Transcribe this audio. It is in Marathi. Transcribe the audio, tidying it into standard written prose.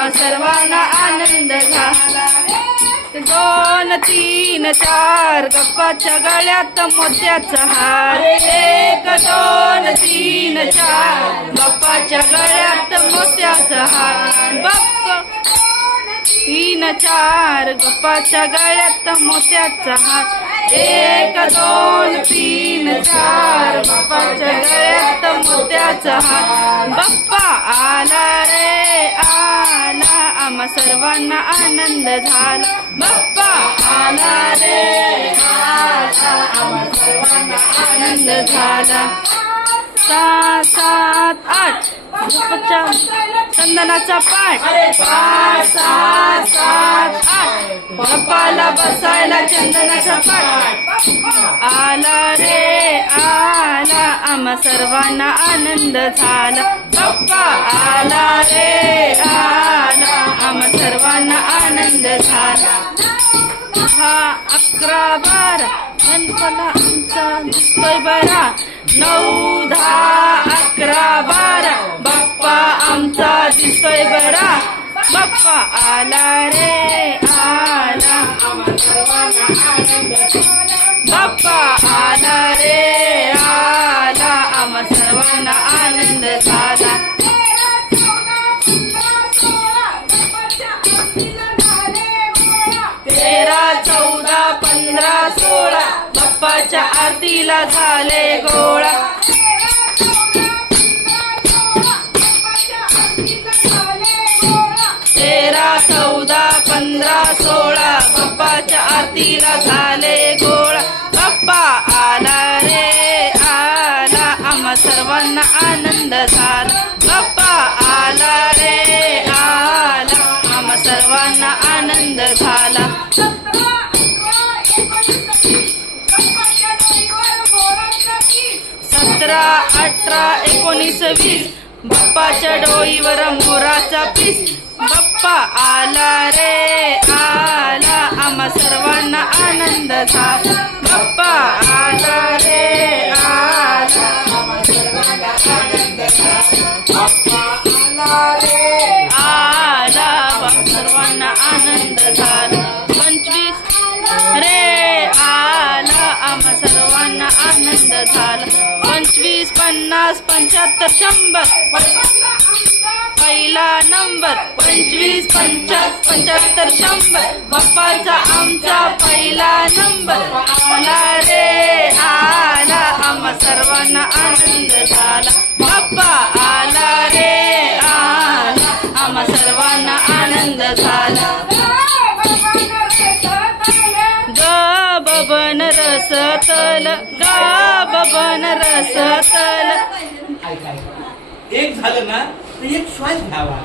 आम्हा सर्वांना आनंद झाला। 2 3 4 गप्पाच्या गळ्यात मोत्याचा हार। 1 2 3 4 गप्पाच्या गळ्यात मोत्याचा हार। गप्पा 3 4 गप्पाच्या गळ्यात मोत्याचा हार। 1 2 3 4 गप्पाच्या गळ्यात मोत्याचा हार। बाप्पा आला रे आला, आम्हा सर्वांना आनंद झाला। बाप्पा आला रे आला, आम्हा सर्वांना आनंद झाला। 6 7 8 गप्पाच्या चंदनाचा पाठ। 5 6 7 8 बाप्पाला बसायला चंदनाचा पाठ। आला रे आला, आम्हा सर्वांना आनंद झाला। बाप्पा आला रे आला, आम्हा सर्वांना आनंद झाला। 11 12 गणपला आमचा दिसतोय बरा। 9 10 11 12 बाप्पा आमचा दिसतोय बरा। बाप्पा आला रे आला, आम्हा सर्वांना आनंद झाला। बाप्पा आला रे आला, आम्हा सर्वांना आनंद झाला। 13 14 15 16 बाप्पाच्या आरतीला झाले गोळा। 13 14 15 16 बाप्पाच्या आरतीला झाले गोळा। बाप्पा आला रे आला, आम्हा सर्वांना आनंद झाला। बाप्पा आला रे आला, आम्हा सर्वांना आनंद झाला। 17 18 19 20 बाप्पाच्या डोईवर मोराचा पीस। बाप्पा आला रे आला, आम्हा सर्वांना आनंद झाला। बाप्पा आला रे आला, आम्हा सर्वांना आनंद झाला। बाप्पा आला रे आला, सर्वांना आनंद झाला। 25 रे आला, आम्हा सर्वांना आनंद झाला। 25 50 75 100 पहिला नंबर। 25 50 75 100 बाप्पाचा आमचा पहिला नंबर। आला रे आला, आम्हा सर्वांना आनंद झाला। बाप्पा आला रे आला, आम्हा सर्वांना आनंद झाला। ग बबन रसतल, ग बबन रसतल। एक झालं ना तर एक श्वास घ्यावा।